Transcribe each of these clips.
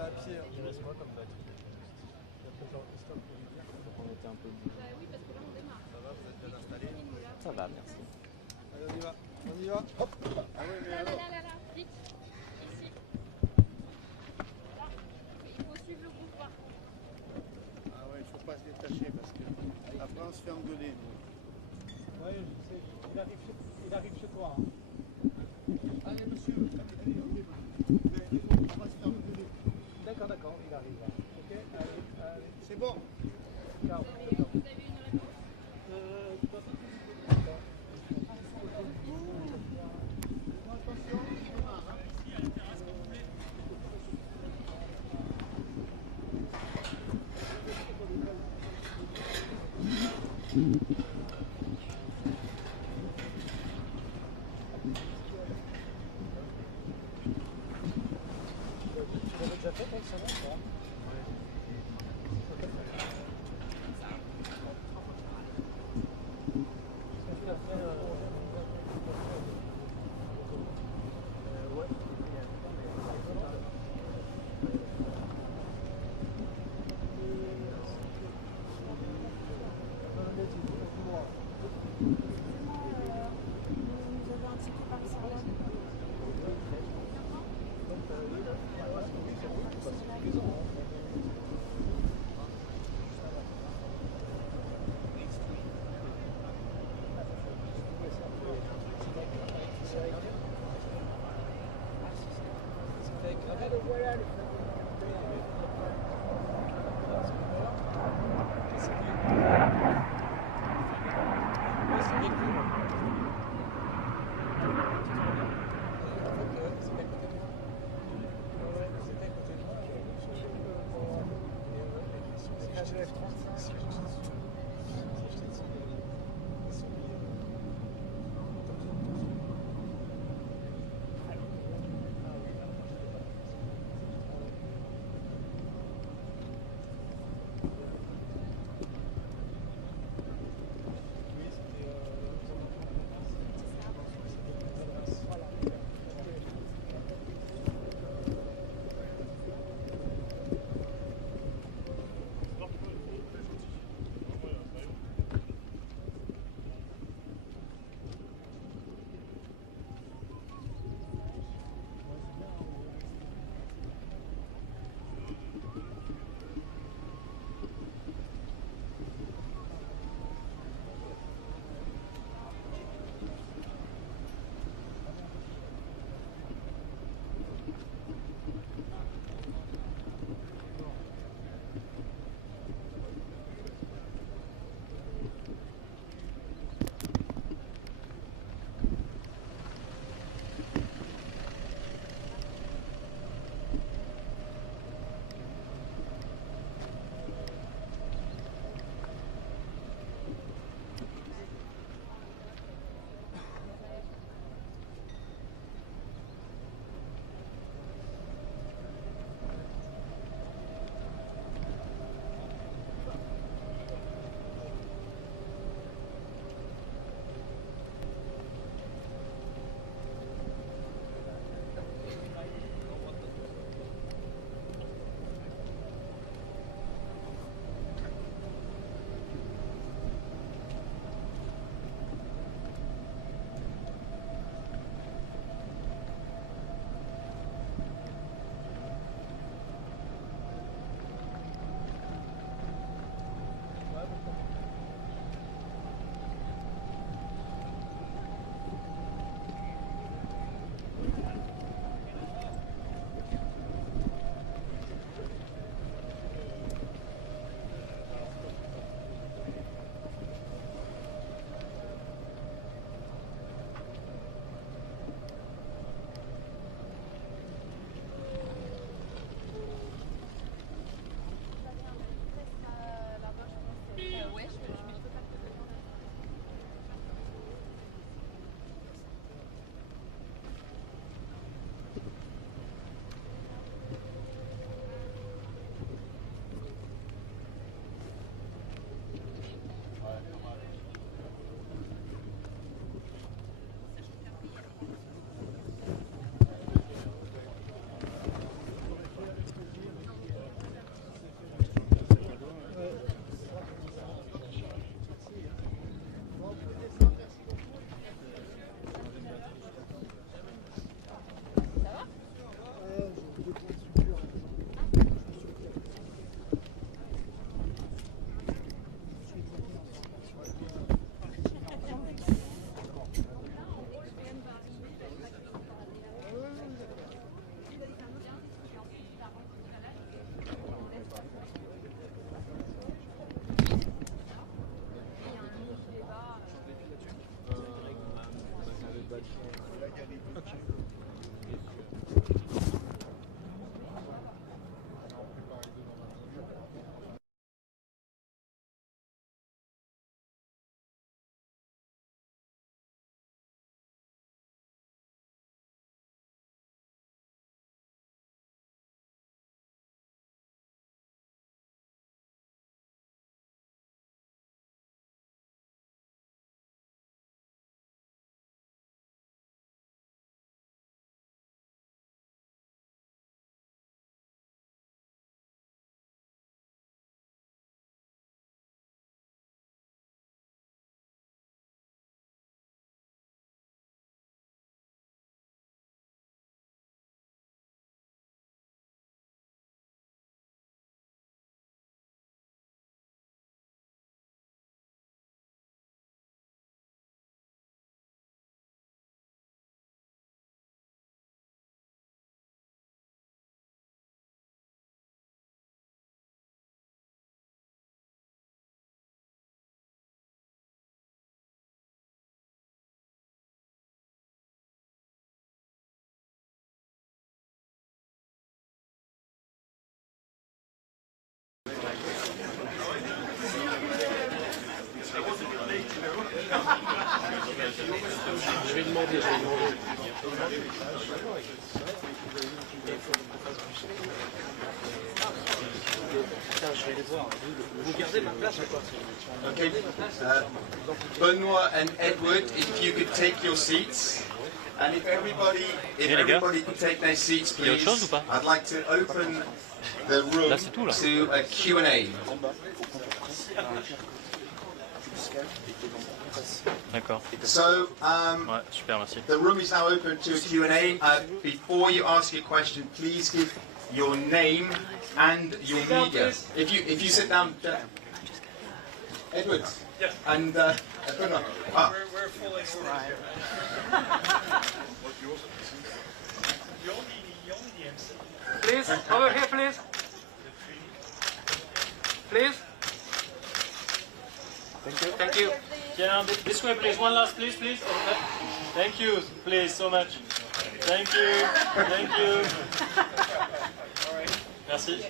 va à pied. Il reste quoi comme batterie? On était un peu... Oui, parce que là on démarre. Ça va, vous êtes bien installé? Ça va, merci. Allez, on y va. On y va. Hop. Ah oui, mais alors. Là, vite. Ici. Là. Il faut suivre le groupe. Ah ouais, il faut pas se détacher parce que après on se fait engueuler. Oui, je sais. Il arrive chez toi. Hein. Allez, monsieur. Allez, on va se faire engueuler. D'accord, il arrive là. Ok, allez. C'est bon. Ciao. Vous avez une réponse? Attention, on démarre. Hein. Tu l'avais déjà fait, toi, ça va ou pas? demander, je vais demander. Putain, je vais les voir. Vous gardez ma place ou quoi? Okay. Benoit and Edward, if you could take your seats. And if everybody could take their seats, Il y a autre chose please. ou pas? I'd like to open the room Là, c'est tout, là. to a Q&A. D'accord. So, Ouais, super, merci. the room is now open to a Q&A. Before you ask your question, please give your name and your media. If you sit down, Edward. Yes. And Benoit. Ah. We're full in order here. You only the MC. Please, over here, please. Please. Thank you. Yeah, this way, please. One last, please. Thank you, please, so much. Thank you. Merci.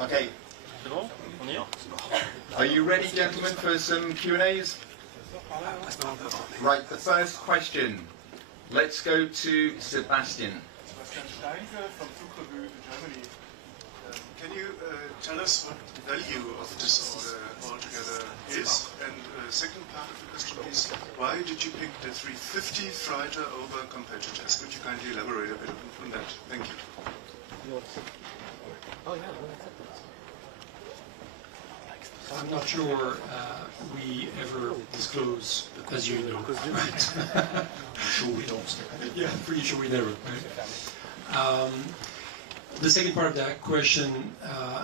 Okay. C'est bon? On y est? Are you ready, gentlemen, for some Q&As? Right, the first question. Let's go to Sebastian. Sebastian Steinke from Flugverbot Germany. Can you tell us what the value of this altogether is? And second part of the question is, why did you pick the 350 fighter over competitors? Could you kindly elaborate a bit on that? Thank you. I'm not sure we ever disclose, as you know, right? I'm sure we don't. Yeah, I'm pretty sure we never. Right? The second part of that question,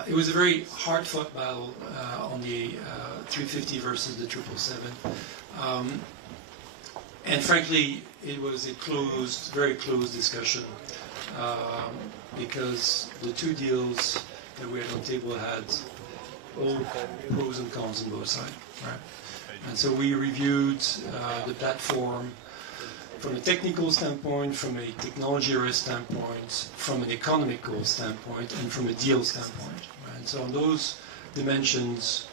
it was a very hard-fought battle on the 350 versus the 777. And frankly, it was a very closed discussion because the two deals that we had on the table had all pros and cons on both sides. Right? And so we reviewed the platform from a technical standpoint, from a technology risk standpoint, from an economical standpoint, and from a deal standpoint. Right? So on those dimensions,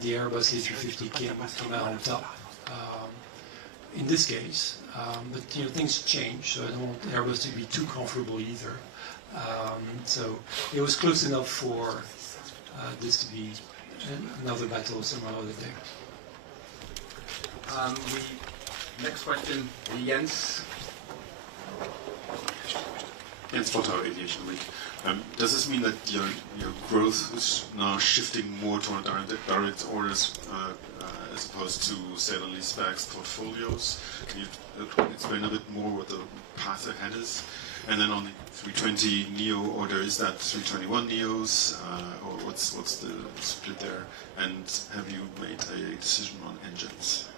the Airbus A350 came out on top. In this case, but things change, so I don't want Airbus to be too comfortable either. So it was close enough for this to be another battle some other day. Next question, Jens. Jens Flotter, Aviation Week. Does this mean that your growth is now shifting more toward direct orders as opposed to sale and leasebacks portfolios? Can you explain a bit more what the path ahead is? And then on the 320 Neo order, is that 321 Neos, or what's the split there? And have you made a decision on engines?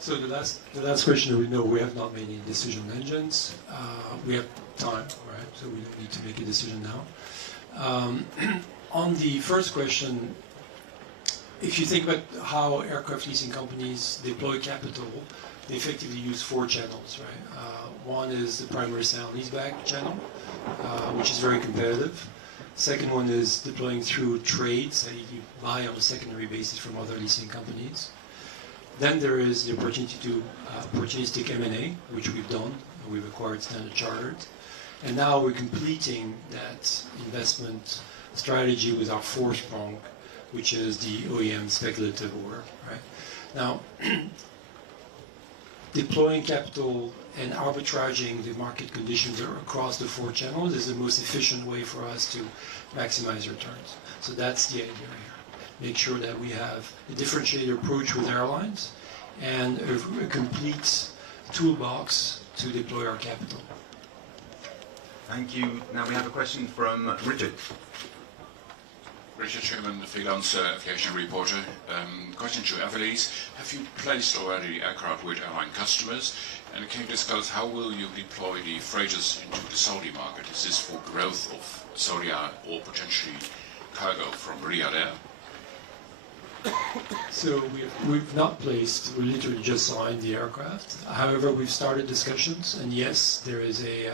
So the last question, we have not made any decision on engines. We have time, right? So we don't need to make a decision now. On the first question, if you think about how aircraft leasing companies deploy capital, they effectively use 4 channels, right? One is the primary sale and leaseback channel, which is very competitive. Second one is deploying through trades that you buy on a secondary basis from other leasing companies. Then there is the opportunity to do opportunistic M&A, which we've done. We've acquired Standard Chartered. And now we're completing that investment strategy with our 4th prong, which is the OEM speculative order. Right? Now, deploying capital and arbitraging the market conditions across the 4 channels is the most efficient way for us to maximize returns. So that's the idea here. Make sure that we have a differentiated approach with airlines and a complete toolbox to deploy our capital. Thank you. Now we have a question from Richard. Richard Sherman, the freelance aviation reporter. Question to Aviation. Have you placed already aircraft with airline customers? And can you discuss how will you deploy the freighters into the Saudi market? Is this for growth of Saudi or potentially cargo from Riyadh Air? So we've not placed, we literally just signed the aircraft. However, we've started discussions, and yes, there is a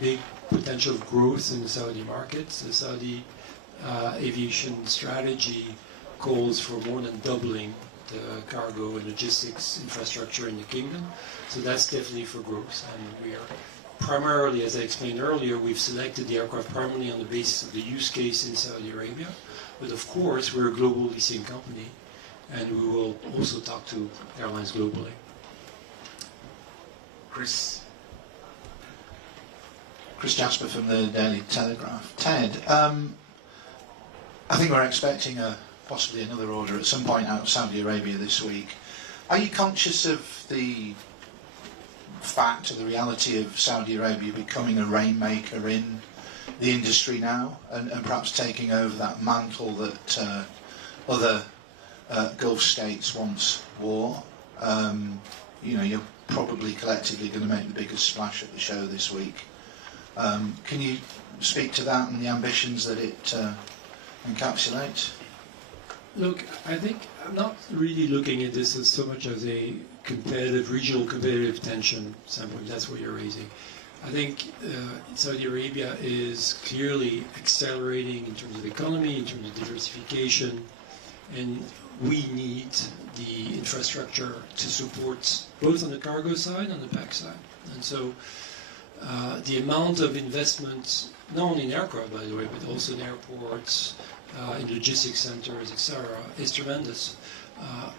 big potential of growth in the Saudi market. The Saudi aviation strategy calls for more than doubling cargo and logistics infrastructure in the kingdom. So that's definitely for growth. And we are primarily, as I explained earlier, we've selected the aircraft primarily on the basis of the use case in Saudi Arabia. But of course, we're a global leasing company, and we will also talk to airlines globally. Chris Jasper from the Daily Telegraph. Ted, I think we're expecting possibly another order at some point out of Saudi Arabia this week. Are you conscious of the fact or the reality of Saudi Arabia becoming a rainmaker in the industry now, and perhaps taking over that mantle that other Gulf states once wore? You know, you're probably collectively going to make the biggest splash at the show this week. Can you speak to that and the ambitions that it encapsulates? Look, I think I'm not really looking at this as so much as a regional competitive tension standpoint. That's what you're raising. I think Saudi Arabia is clearly accelerating in terms of economy, in terms of diversification, and we need the infrastructure to support both on the cargo side and the pack side. And so the amount of investment, not only in aircraft, by the way, but also in airports, in logistics centers, etc., is tremendous.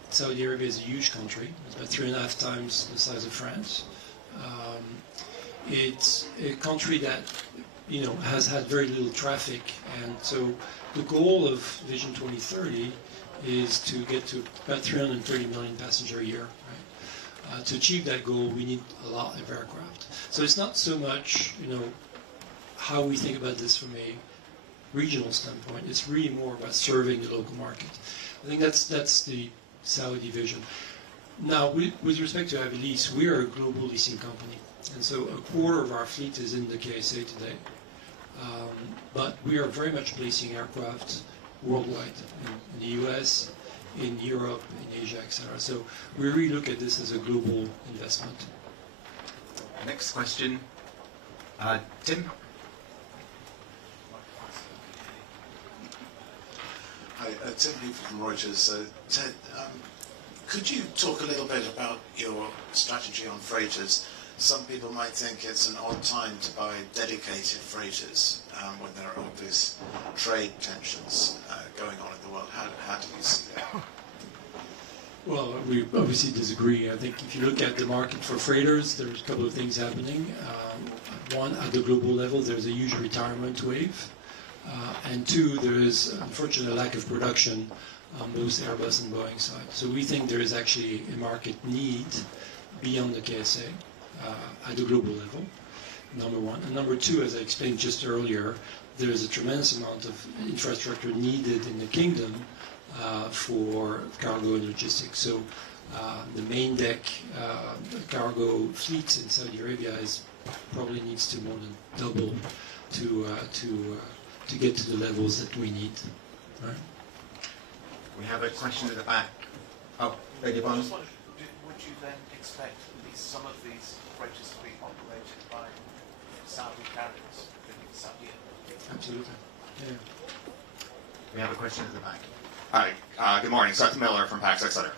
Saudi Arabia is a huge country. It's about 3.5 times the size of France. It's a country that, you know, has had very little traffic, and so the goal of Vision 2030 is to get to about 330 million passenger a year. Right? To achieve that goal, we need a lot of aircraft. So it's not so much, you know, how we think about this from a regional standpoint. It's really more about serving the local market. I think that's the Saudi vision. Now, with respect to Aviation, we are a global leasing company, and so a quarter of our fleet is in the KSA today. But we are very much placing aircraft worldwide, in the US, in Europe, in Asia, etc. So we really look at this as a global investment. Next question, Tim. Hi, Tim Heath from Reuters. Ted, could you talk a little bit about your strategy on freighters? Some people might think it's an odd time to buy dedicated freighters when there are obvious trade tensions going on in the world. How do you see that? Well, we obviously disagree. I think if you look at the market for freighters, there's a couple of things happening. One, at the global level, there's a huge retirement wave. And two, there is, unfortunately, a lack of production on both Airbus and Boeing side. So we think there is actually a market need beyond the KSA at the global level, number one. And number two, as I explained just earlier, there is a tremendous amount of infrastructure needed in the kingdom for cargo and logistics. So the main deck cargo fleet in Saudi Arabia probably needs to more than double to get to the levels that we need. Right? We have a question at the back. Oh, beg your pardon. Would you then expect at least some of these freighters to be operated by Saudi carriers, including Saudi? Absolutely. Yeah. We have a question at the back. Hi, good morning. Seth Miller from PAX Center.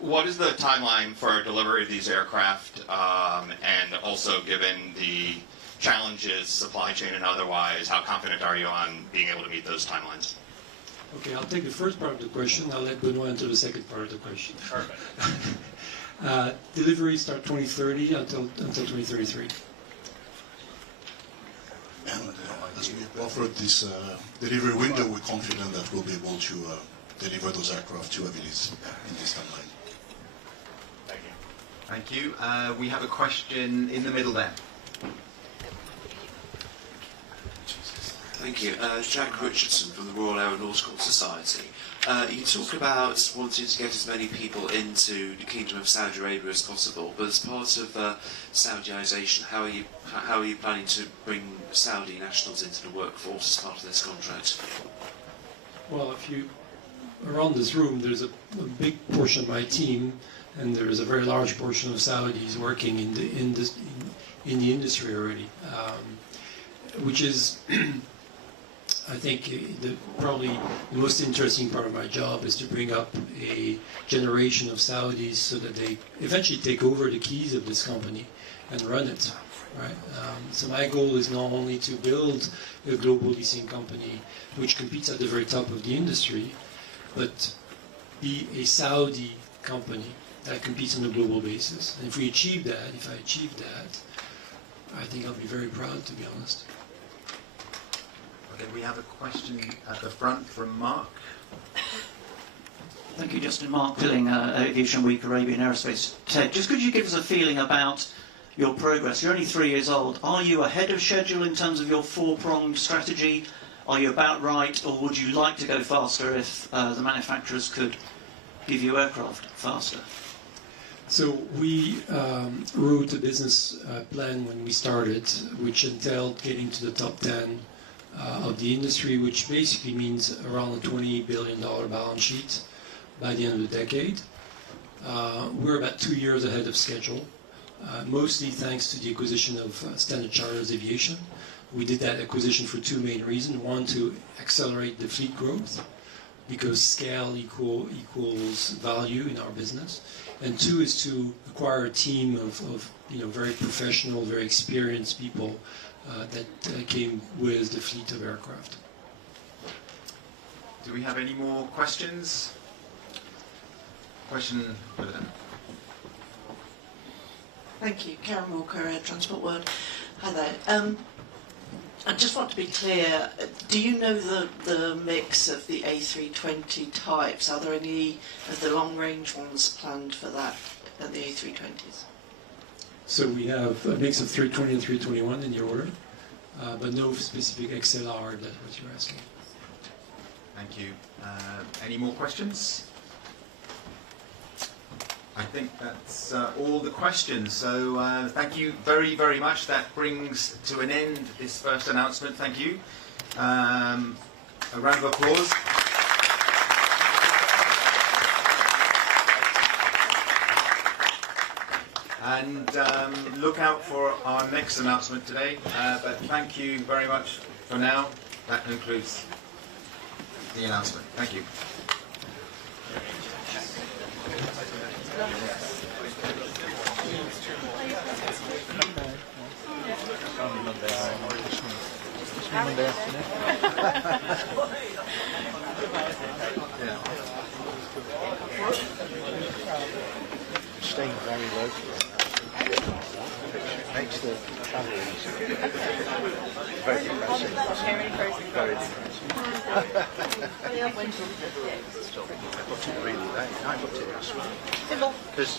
What is the timeline for delivery of these aircraft, and also given the challenges, supply chain and otherwise, how confident are you on being able to meet those timelines? Okay, I'll take the first part of the question. I'll let Benoit answer the second part of the question. Perfect. Deliveries start 2030 until 2033. And as we offered this delivery window, we're confident that we'll be able to deliver those aircraft to Avilis in this timeline. Thank you. We have a question in the middle there. Thank you. Jack Richardson from the Royal Aeronautical Society. You talk about wanting to get as many people into the Kingdom of Saudi Arabia as possible, but as part of Saudiization, how are you planning to bring Saudi nationals into the workforce as part of this contract? Well, if you around this room, there's a big portion of my team, and there is a very large portion of Saudis working in the industry already, which is I think probably the most interesting part of my job is to bring up a generation of Saudis so that they eventually take over the keys of this company and run it. Right? So my goal is not only to build a global leasing company which competes at the very top of the industry, but be a Saudi company that competes on a global basis. And if I achieve that, I think I'll be very proud, to be honest. Okay, we have a question at the front from Mark. Thank you, Justin. Mark Pilling, Aviation Week, Arabian Aerospace. Ted, just could you give us a feeling about your progress? You're only 3 years old. Are you ahead of schedule in terms of your four-pronged strategy? Are you about right, or would you like to go faster if the manufacturers could give you aircraft faster? So we wrote a business plan when we started, which entailed getting to the top 10 of the industry, which basically means around a $20 billion balance sheet by the end of the decade. We're about 2 years ahead of schedule, mostly thanks to the acquisition of Standard Chartered Aviation. We did that acquisition for two main reasons. One, to accelerate the fleet growth, because scale equals value in our business. And two is to acquire a team of very professional, very experienced people that came with the fleet of aircraft. Do we have any more questions? Question over there. Thank you. Karen Walker, Transport World. Hi there. I just want to be clear, do you know the mix of the A320 types? Are there any of the long-range ones planned for that at the A320s? So we have a mix of 320 and 321 in the order, but no specific XLR, that's what you're asking. Thank you. Any more questions? I think that's all the questions. So thank you very, very much. That brings to an end this first announcement. Thank you. A round of applause. And look out for our next announcement today. But thank you very much for now. That concludes the announcement. Thank you. Staying very local makes the travel easy. Very impressive. Very impressive. I got it really late. I got it last week. Because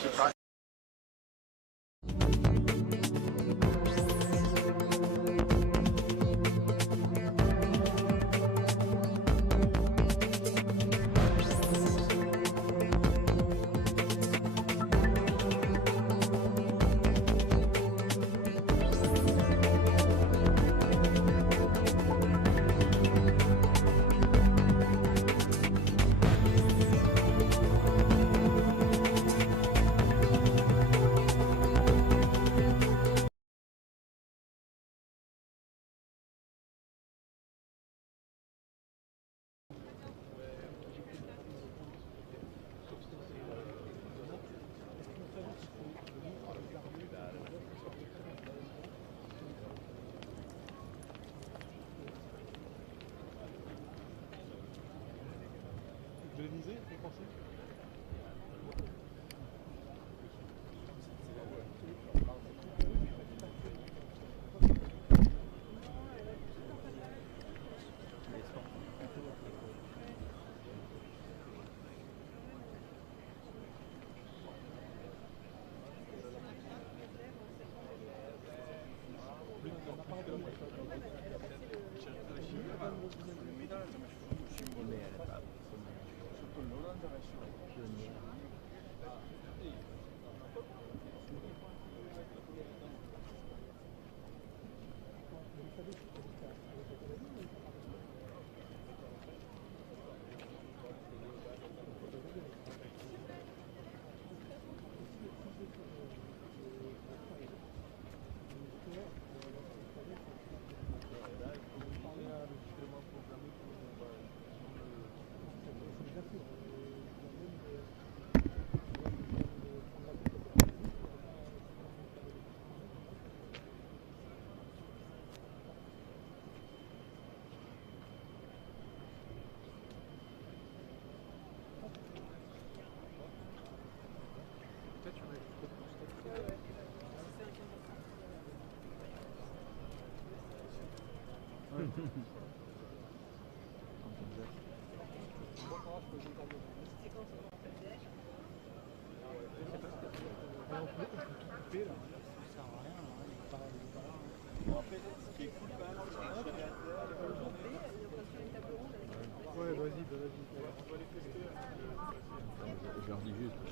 Je leur dis juste.